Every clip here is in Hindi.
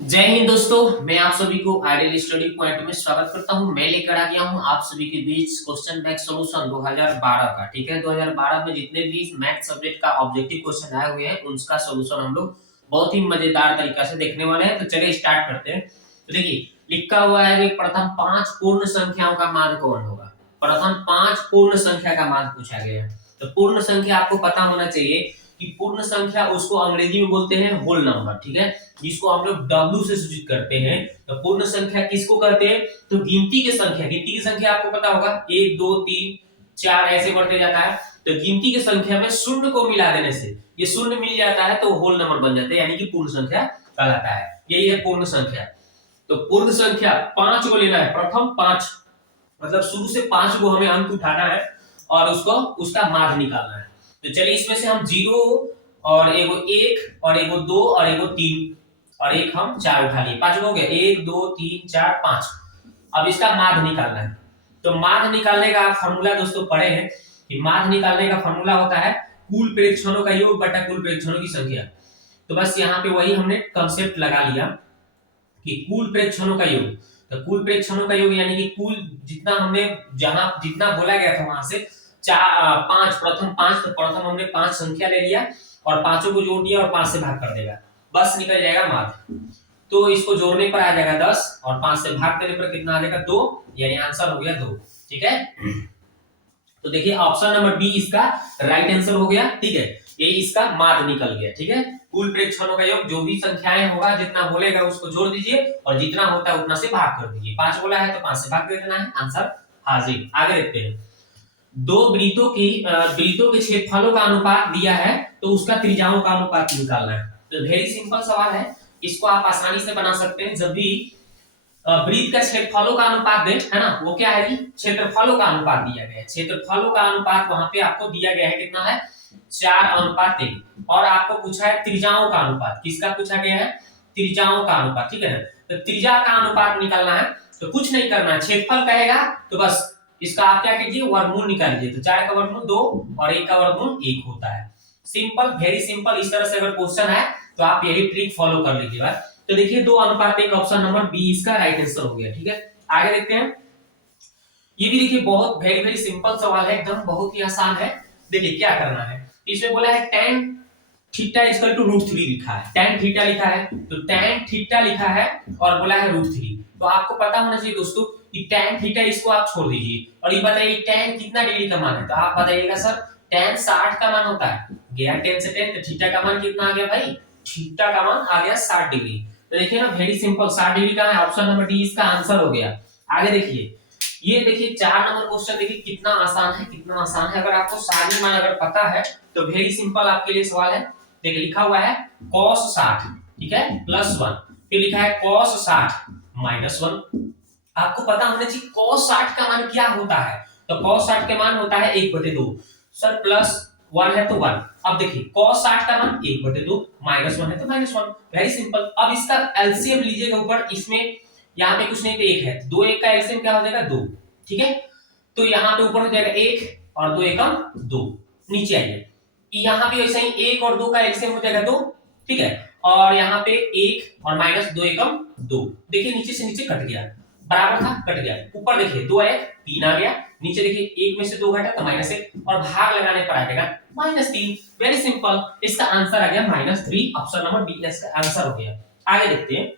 जय हिंद दोस्तों, मैं आप सभी को आइडियल स्टडी पॉइंट में स्वागत करता हूं। मैं लेकर आ गया हूं आप सभी के बीच क्वेश्चन बैंक सॉल्यूशन 2012 का। ठीक है, 2012 में जितने भी मैथ सब्जेक्ट का ऑब्जेक्टिव क्वेश्चन आए हुए हैं उनका सॉल्यूशन हम लोग बहुत ही मजेदार तरीका से देखने वाले हैं। तो चलिए स्टार्ट करते हैं। तो देखिए, लिखा हुआ है कि प्रथम 5 पूर्ण संख्याओं का मान कौन होगा। प्रथम 5 पूर्ण संख्या का मान पूछा गया है। तो पूर्ण संख्या आपको पता होना चाहिए कि पूर्ण संख्या उसको अंग्रेजी में बोलते हैं होल नंबर। ठीक है, जिसको हम लोग W से सूचित करते हैं। तो पूर्ण संख्या किसको कहते हैं? तो गिनती की संख्या आपको पता होगा 1 2 3 4 ऐसे बढ़ते जाता है। तो गिनती की संख्या में शून्य को मिला देने से ये शून्य मिल जाता है तो होल नंबर बन जाते हैं, यानी कि पूर्ण संख्या कहलाता है। यही है पूर्ण संख्या। तो पूर्ण संख्या 5 को लेना है, प्रथम 5 मतलब शुरू से 5 को हमें अंक उठाना है और उसको उसका माध्य निकालना है। तो चलिए इसमें से हम 0 और एगो 1 और एगो 2 और एगो 3 और एक हम 4 उठा लिए, 5 हो गया, 1 2 3 4 5। अब इसका माध्य निकालना है। तो माध्य निकालने का फॉर्मूला दोस्तों पढ़े हैं कि माध्य निकालने का फॉर्मूला होता है कुल प्रेक्षणों का योग बटा कुल प्रेक्षणों की संख्या। तो बस यहाँ पे वही हमने कंसेप्ट लगा लिया कि कुल प्रेक्षणों का योग। तो कुल प्रेक्षणों का योग यानी कि कुल जितना हमने जहां जितना बोला गया था वहां से 5 प्रथम 5, तो प्रथम हमने 5 संख्या ले लिया और पांचों को जोड़ दिया और 5 से भाग कर देगा, बस निकल जाएगा माध्य। तो इसको जोड़ने पर आ जाएगा 10 और 5 से भाग देने पर कितना आ जाएगा 2, यानी आंसर हो गया 2। ठीक है, तो देखिए ऑप्शन नंबर बी इसका राइट आंसर हो गया। ठीक है, ये इसका माध्य निकल गया। ठीक है, कुल प्रेक्षणों का योग जो भी संख्याएं होगा जितना बोलेगा उसको जोड़ दीजिए और जितना होता है उतना से भाग कर दीजिए। 5 बोला है तो 5 से भाग दे देना है, आंसर हाजिर। आगे देखते हैं। दो वृत्तों के क्षेत्रफलों का अनुपात दिया है तो उसका त्रिज्याओं का अनुपात निकालना है। तो वेरी सिंपल सवाल है, इसको आप आसानी से बना सकते हैं। जब भी वृत्त का क्षेत्रफलों का अनुपात दे, है ना, वो क्या है जी, क्षेत्रफलों का अनुपात दिया गया है। क्षेत्रफलों का अनुपात वहां पे आपको दिया गया है, कितना है 4:1। और आपको पूछा है त्रिज्याओं का अनुपात, किसका पूछा गया है, त्रिज्याओं का अनुपात। ठीक है ना, तो त्रिज्या का अनुपात निकालना है। तो कुछ नहीं करना है, क्षेत्रफल कहेगा तो बस इसका आप क्या कीजिए, वर्गमूल निकाल लीजिए। तो 4 का वर्गमूल 2 और 1 का वर्गमूल 1 होता है। Simple, very simple. इस तरह से अगर क्वेश्चन है तो आप यही ट्रिक फॉलो कर लीजिएगा। तो देखिए 2:1, ऑप्शन नंबर बी इसका राइट आंसर हो गया। ठीक है, आगे देखते हैं। ये भी देखिए बहुत वेरी वेरी सिंपल सवाल है, एकदम बहुत ही आसान है। देखिए क्या करना है, इसमें बोला है tan थीटा इक्वल टू √3 लिखा है, tan थीटा लिखा है, तो tan थीटा लिखा है और बोला है √3। तो आपको पता होना चाहिए दोस्तों कि tan थीटा इसको आप छोड़ दीजिए और ये बताइए tan कितना डिग्री का मान है। तो आप बताइएगा सर tan 60 का मान होता है, गया tan से tan, तो थीटा का मान कितना आ गया भाई, थीटा का मान आ गया 60 डिग्री। तो देखिए ना वेरी सिंपल, 60 डिग्री का है, ऑप्शन नंबर डी इसका आंसर हो गया। आगे देखिए, ये देखिए 4 नंबर क्वेश्चन, देखिए कितना आसान है, कितना आसान है। अगर आपको सारे मान अगर पता है तो वेरी सिंपल आपके लिए सवाल है। देखिए लिखा हुआ है cos 60, ठीक है, +1, फिर लिखा है cos 60 -1। आपको पता होना चाहिए cos 60 का मान क्या होता है। तो cos 60 का मान होता है 1/2। सर +1 है तो 1। अब देखिए cos 60 का मान 1/2, -1 है तो -1। Very simple. अब इसका एलसीएम लीजिएगा ऊपर, इसमें यहाँ पे कुछ नहीं तो 1 है, 2 1 का एलसीएम क्या हो जाएगा 2। ठीक है, तो यहाँ पे ऊपर हो जाएगा 1 और 2 एकम 2। नीचे आइए, यहाँ भी वैसे ही 1 और 2 का एलसीएम हो जाएगा 2। ठीक है, और यहाँ पे 1 और -2 एकम 2। देखिए नीचे से नीचे कट गया, बराबर था कट गया। ऊपर देखिए 2 1 3 आ गया, नीचे देखिए 1 में से 2 घटा तो -1 और भाग लगाने पर आ जाएगा -3। वेरी सिंपल, इसका आंसर आ गया -3, ऑप्शन नंबर बी इसका आंसर हो गया। आगे देखते हैं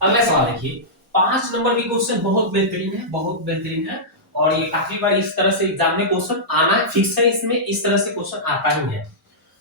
अगला सवाल। देखिए 5 नंबर की क्वेश्चन बहुत बेहतरीन है, बहुत बेहतरीन है और ये काफी बार इस तरह से एग्जाम में क्वेश्चन आना फिक्स है, इसमें इस तरह से क्वेश्चन आता ही है।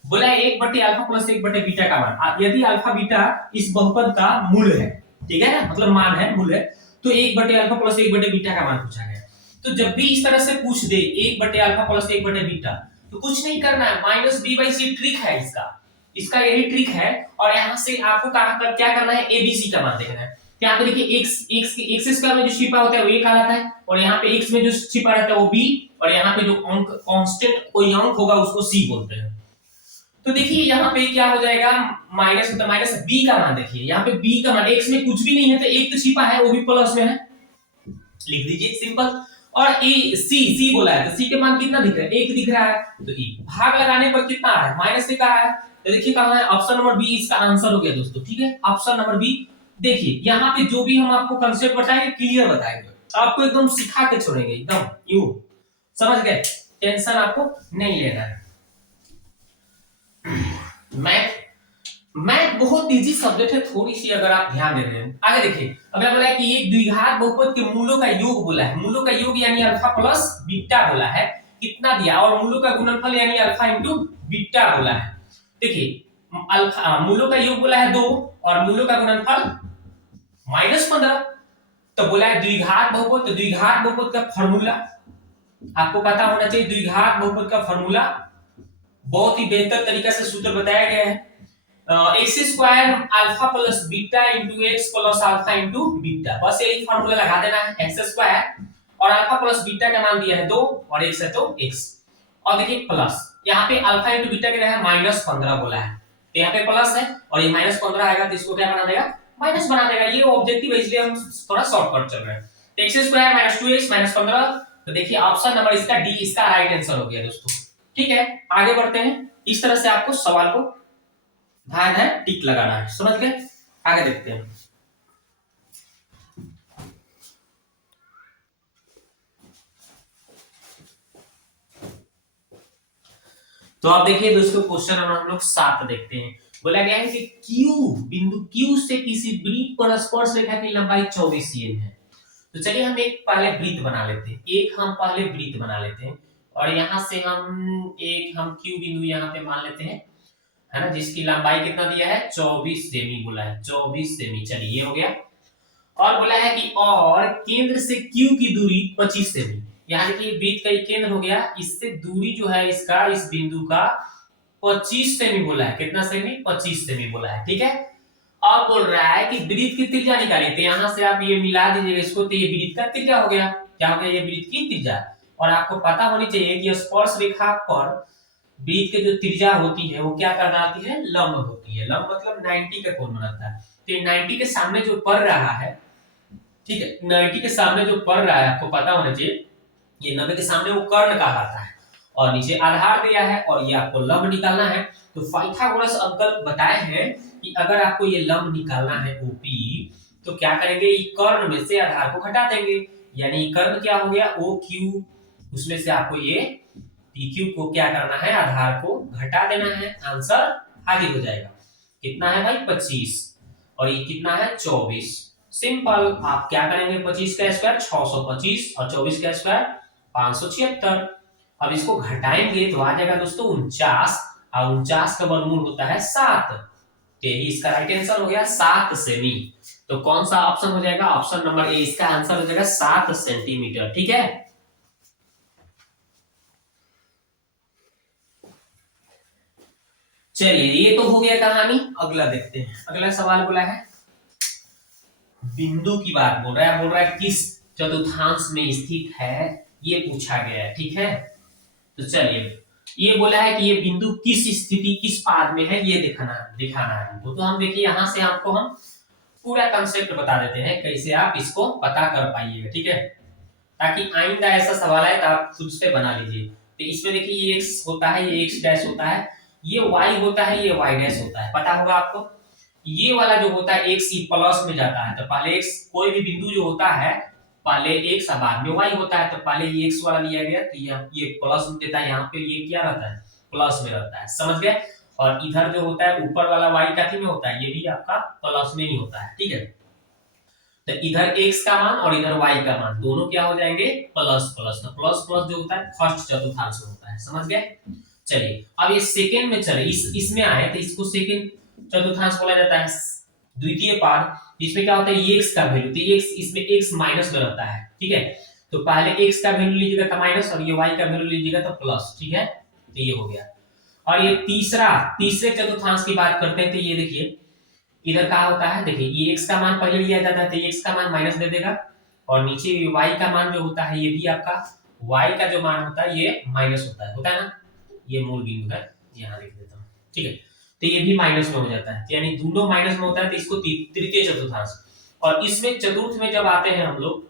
बोला 1/α + 1/β का मान, यदि अल्फा बीटा इस बहुपद का मूल है, ठीक है ना, मतलब मान है, मूल है, तो 1/α + 1/β का मान पूछा गया। तो जब भी इस तरह से पूछ दे 1/α + 1/β, तो कुछ नहीं करना है, -b/c ट्रिक है इसका, इसका यही ट्रिक है। और यहाँ से आपको क्या करना है, एबीसी का मान देखना है। यहाँ पे देखिए x स्क्वायर में जो छिपा होता है वो a कहलाता है, और यहाँ पे x में जो छिपा रहता है वो b, और यहाँ पे जो अंक कांस्टेंट कोई अंक होगा उसको c बोलते हैं। तो देखिए यहाँ पे क्या हो जाएगा, माइनस बी का मान। देखिए यहाँ पे बी का मान, x में कुछ भी नहीं है तो एक तो छिपा है वो भी प्लस में है, लिख दीजिए सिंपल। और ए सी बोला है तो सी के मान कितना दिख रहा है, 1 दिख रहा है, तो 1 भाग लगाने पर कितना आ रहा है, -1 आ रहा है। तो देखिए कहां है ऑप्शन नंबर बी इसका आंसर हो गया दोस्तों। ठीक है, ऑप्शन नंबर बी। देखिए यहाँ पे जो भी हम आपको कंसेप्ट बताएंगे क्लियर बताएंगे, आपको एकदम सिखा के छोड़ेंगे एकदम यूं, समझ गए, टेंशन आपको नहीं लेना है। मैथ मैथ बहुत इजी सब्जेक्ट है, थोड़ी सी अगर आप ध्यान दे रहे हैं। आगे देखिए, अगर बोला है कि एक द्विघात बहुपद के मूलों का योग बोला है, मूलों का योग यानी अल्फा प्लस बीटा बोला है, कितना दिया, और मूलों का गुणनफल यानी अल्फा इंटू बीटा बोला है। देखिए अल्फा मूलों का योग बोला है 2 और मूलों का गुणनफल -15। तो बोला है द्विघात बहुपद, तो द्विघात बहुपद का फॉर्मूला आपको पता होना चाहिए। द्विघात बहुपद का फॉर्मूला बहुत ही बेहतर तरीके से सूत्र बताया गया है, x square alpha plus beta into x plus alpha into beta, बस यही फॉर्मूला लगा देना है। एक्स स्क्वायर और अल्फा प्लस बीटा का मान दिया है 2 और एक्स है तो एक्स, और देखिए प्लस यहाँ पे अल्फा इंटू बीटा के है -15 बोला है, तो यहाँ पे प्लस है और ये -15 आएगा तो इसको क्या बना देगा, माइनस बना देगा। ये ऑब्जेक्टिव है इसलिए हम थोड़ा शॉर्टकट चल रहे हैं। एक्स स्क्वायर -2x -15, तो देखिए ऑप्शन नंबर इसका डी इसका राइट आंसर हो गया दोस्तों। ठीक है, आगे बढ़ते हैं। इस तरह से आपको सवाल को ध्यान है टिक लगाना है, समझ गए। आगे देखते हैं। तो आप देखिए दोस्तों क्वेश्चन नंबर हम लोग 7 देखते हैं। बोला गया है कि Q बिंदु Q से किसी वृत्त पर स्पर्श रेखा की लंबाई 24 cm है। तो चलिए हम एक पहले वृत्त बना लेते हैं, एक हम पहले वृत्त बना लेते हैं और यहां से हम Q बिंदु यहां पे मान लेते हैं, है ना, जिसकी लंबाई कितना दिया है 24 सेमी बोला है, 24 सेमी। चलिए ये हो गया। और बोला है कि और केंद्र से Q की दूरी 25 सेमी, यहाँ देखिए वृत्त का केंद्र हो गया, इससे दूरी जो है इसका इस बिंदु का 25 सेमी बोला है। कितना सेमी, 25 सेमी बोला है। ठीक है, अब बोल रहा है कि वृत्त की त्रिज्या निकालिए, तो यहाँ से आप ये मिला दीजिएगा इसको, तो ये वृत्त का त्रिज्या हो गया। क्या हो गया, ये वृत्त की त्रिज्या। और आपको पता होनी चाहिए कि स्पर्श रेखा पर वृत्त की जो त्रिज्या होती है वो क्या कहलाती है, लंब होती है। लंब मतलब 90 का कोण बनाता है। तो 90 के सामने जो पड़ रहा है, ठीक है, 90 के सामने जो पड़ रहा है आपको पता होना चाहिए, ये 90 के सामने वो कर्ण कहलाता है, और नीचे आधार दिया है और ये आपको लंब निकालना है। तो पाइथागोरस अंकल बताए हैं कि अगर आपको ये लंब निकालना है ओपी, तो क्या करेंगे, ये कर्ण में से आधार को घटा देंगे, यानी कर्ण क्या हो गया OQ, उसमें से आपको ये PQ को क्या करना है, आधार को घटा देना है, आंसर हाजिर हो जाएगा। कितना है भाई 25 और ये कितना है 24। सिंपल, आप क्या करेंगे 25 का स्क्वायर 625 और 24 का स्क्वायर 576। अब इसको घटाएंगे तो आ जाएगा दोस्तों 49, और 49 का वर्गमूल होता है 7, तो यही इसका राइट आंसर हो गया 7 सेमी। तो कौन सा ऑप्शन हो जाएगा, ऑप्शन नंबर ए इसका आंसर हो जाएगा 7 सेंटीमीटर। ठीक है, चलिए ये तो हो गया कहानी। अगला देखते हैं। अगला सवाल बोला है बिंदु की बात बोल रहा है किस चतुर्थांश में स्थित है, ये पूछा गया है। ठीक है, तो चलिए ये बोला है कि ये बिंदु किस स्थिति किस पाद में है, ये दिखाना है हमको। तो हम देखिए यहाँ से आपको हम पूरा कंसेप्ट बता देते हैं कैसे आप इसको पता कर पाइएगा। ठीक है, ताकि आइंदा ऐसा सवाल आए तो आप खुद से बना लीजिए। तो इसमें देखिए ये x होता है, ये x डैश होता है, ये y होता है, ये y डैश होता है, पता होगा आपको। ये वाला जो होता है x ई प्लस में जाता है, तो पहले x कोई भी बिंदु जो होता है पहले x और बाद में y होता है, तो पहले ये x वाला लिया गया तो ये प्लस में देता है, यहाँ पे ये क्या रहता है प्लस में रहता है, समझ गए। और इधर जो होता है ऊपर वाला y काफी में होता है, ये भी आपका प्लस में ही होता है। ठीक है, तो इधर x का मान और इधर y का मान दोनों क्या हो जाएंगे प्लस प्लस। तो प्लस प्लस जो होता है फर्स्ट चतुर्थांश में होता है, समझ गए। चलिए अब ये सेकंड में चले, इसमें आए तो इसको सेकंड चतुर्थांश बोला जाता है, द्वितीय पाद। इसमें क्या होता है ये x का वैल्यू, तो ये इसमें x माइनस में रहता है। ठीक है, तो पहले x का वैल्यू लीजिएगा तो माइनस और ये y का वैल्यू लीजिएगा तो प्लस। ठीक है, तो ये हो गया। और ये तीसरे चतुर्थांश की बात करते हैं, तो ये देखिए इधर क्या होता है, देखिए ये x का मान पहले लिया जाता है, तो x का मान माइनस दे देगा, और नीचे y का मान जो होता है ये भी आपका y का जो मान होता है ये माइनस होता है ना, ये मूल बिंदु है, यहाँ लिख देता हूँ। ठीक है, तो ये भी माइनस में हो जाता है, यानी दोनों माइनस में होता है, तो इसको तृतीय चतुर्थांश। और इसमें चतुर्थ में जब आते हैं हम लोग,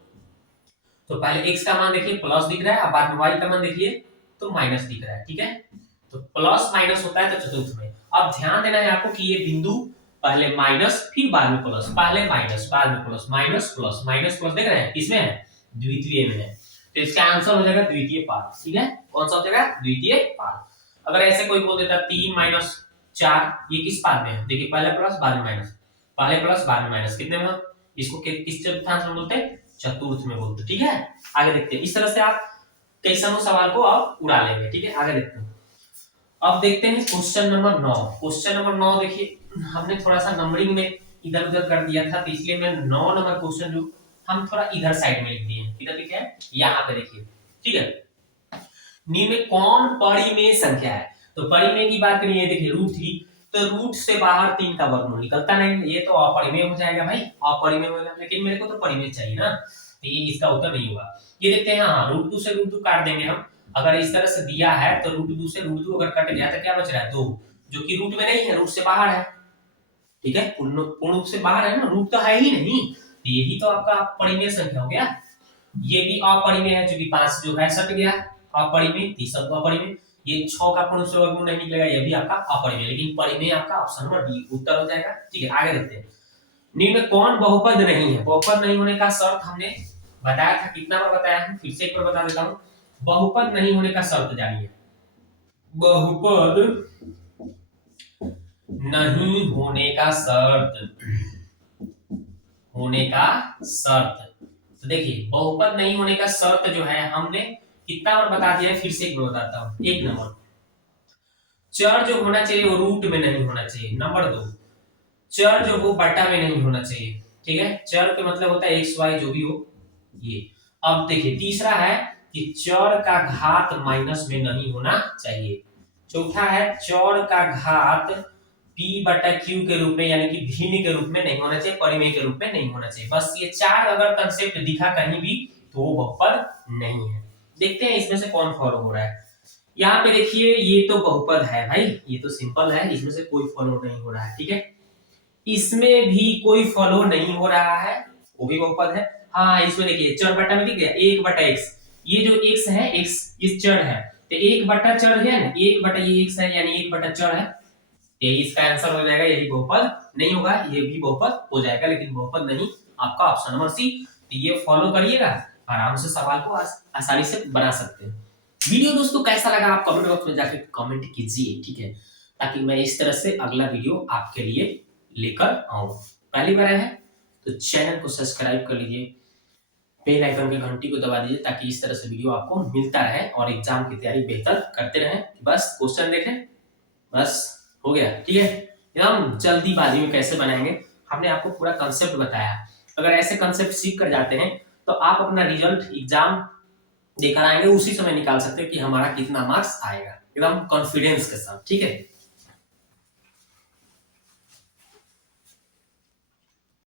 तो पहले x का मान देखिए प्लस दिख रहा है, बाद में y का मान देखिए तो माइनस दिख रहा है। ठीक है, तो प्लस माइनस होता है तो चतुर्थ में। अब ध्यान देना है आपको कि ये बिंदु पहले माइनस फिर बाद में प्लस, पहले माइनस बाद में plus, minus plus minus plus, देख रहे हैं किसमें है, द्वितीय में है। तो इसका आंसर हो जाएगा द्वितीय पाद। ठीक है, कौन सा हो जाएगा, द्वितीय पाद। अगर ऐसे कोई बोल देता 3 माइनस 4, ये किस पाद में है, देखिए पहले प्लस बाद में माइनस, पहले प्लस बाद में माइनस, कितने में, इसको किस चतुर्थांश में बोलते हैं, चतुर्थ में बोलते हैं। ठीक है, आगे देखते हैं। इस तरह से आप कई समूह सवाल को आप उड़ा लेंगे। ठीक है, आगे देखते हैं। अब देखते हैं क्वेश्चन नंबर 9। क्वेश्चन नंबर 9 देखिए, हमने थोड़ा सा नंबरिंग में इधर उधर कर दिया था, तो इसलिए मैं 9 नंबर क्वेश्चन जो हम थोड़ा इधर साइड में लिख दिए हैं। इधर लिखे हैं, यहाँ पे देखिए। ठीक है, निम्न में कौन परिमेय संख्या है, तो परिमेय की बात करिए, देखिए √3, तो रूट से बाहर 3 का वर्गमूल निकलता नहीं, ये तो अपरिमेय हो जाएगा भाई, अपरिमेय हो जाएगा। लेकिन मेरे को तो परिमेय चाहिए ना, तो ये इसका उत्तर नहीं होगा। ये देखते हैं, हाँ √2 से √2 काट देंगे हम। अगर इस तरह से दिया है तो √2 से √2 अगर कट गया तो क्या बच रहा है, 2, जो कि रूट में नहीं है, रूट से बाहर है। ठीक है, पूर्ण रूप से बाहर है ना, रूट तो है ही नहीं, तो यही तो आपका परिमेय संख्या हो गया। ये भी अपरिमेय है, क्योंकि 5 जो है सट गया, अपरिमेय, तीसरा तो अपरिमेय। ये 6 का पूर्ण से वर्गमूल नहीं निकलेगा, ये भी आपका अपरिमेय, लेकिन परिमेय आपका ऑप्शन नंबर डी उत्तर हो जाएगा। ठीक है, आगे देखते हैं। निम्न में कौन बहुपद नहीं है, बहुपद नहीं होने का शर्त हमने बताया था, कितना बार बताया है, फिर से एक बार बता देता हूं। बहुपद नहीं होने का शर्त जानिए, बहुपद नहीं होने का शर्त, होने का शर्त। तो देखिए बहुपद नहीं होने का शर्त जो है हमने कितना बार बता दिया है, फिर से एक बार बताता हूं। 1 नंबर, चर जो होना चाहिए वो रूट में नहीं होना चाहिए। नंबर 2, चर जो वो बटा में नहीं होना चाहिए। ठीक है, चर का मतलब होता है एक्स वाई जो भी हो ये। अब देखिए तीसरा है कि चर का घात माइनस में नहीं होना चाहिए। चौथा है चर का घात p बटा q के रूप में, यानी कि भिन्न के रूप में नहीं होना चाहिए, परिमेय के रूप में नहीं होना चाहिए। बस ये 4 अगर कंसेप्ट दिखा कहीं भी तो वो बहुपद नहीं है। देखते हैं इसमें से कौन फॉलो हो रहा है। यहाँ पे देखिए ये तो बहुपद है भाई, ये तो सिंपल है, इसमें से कोई फॉलो नहीं हो रहा है। ठीक है, इसमें भी कोई फॉलो नहीं हो रहा है, वो भी बहुपद है। हाँ इसमें देखिए चर बटा में दिख गया 1 बटा x, ये जो x है, x ये चर है, तो 1 बटा चर है ना, 1 बटा ये x है, यानी 1 बटा चर है, तो इसका आंसर हो जाएगा, यही बहुपद नहीं होगा, ये भी बहुपद हो जाएगा, लेकिन बहुपद नहीं आपका ऑप्शन नंबर सी। तो ये फॉलो करिएगा, आराम से सवाल को आसानी से बना सकते हैं। वीडियो दोस्तों कैसा लगा आप कमेंट बॉक्स में जाकर कमेंट कीजिए। ठीक है, ताकि मैं इस तरह से अगला वीडियो आपके लिए लेकर आऊं। पहली बार है तो चैनल को सब्सक्राइब कर लीजिए, बेल आइकन की घंटी को दबा दीजिए, ताकि इस तरह से वीडियो आपको मिलता रहे और एग्जाम की तैयारी बेहतर करते रहें। बस क्वेश्चन देखें, बस हो गया। ठीक है, एकदम जल्दीबाजी में कैसे बनाएंगे हमने आपको पूरा कंसेप्ट बताया। अगर ऐसे कंसेप्ट सीख कर जाते हैं तो आप अपना रिजल्ट एग्जाम देकर आएंगे, उसी समय निकाल सकते हैं कि हमारा कितना मार्क्स आएगा, एकदम कॉन्फिडेंस के साथ। ठीक है।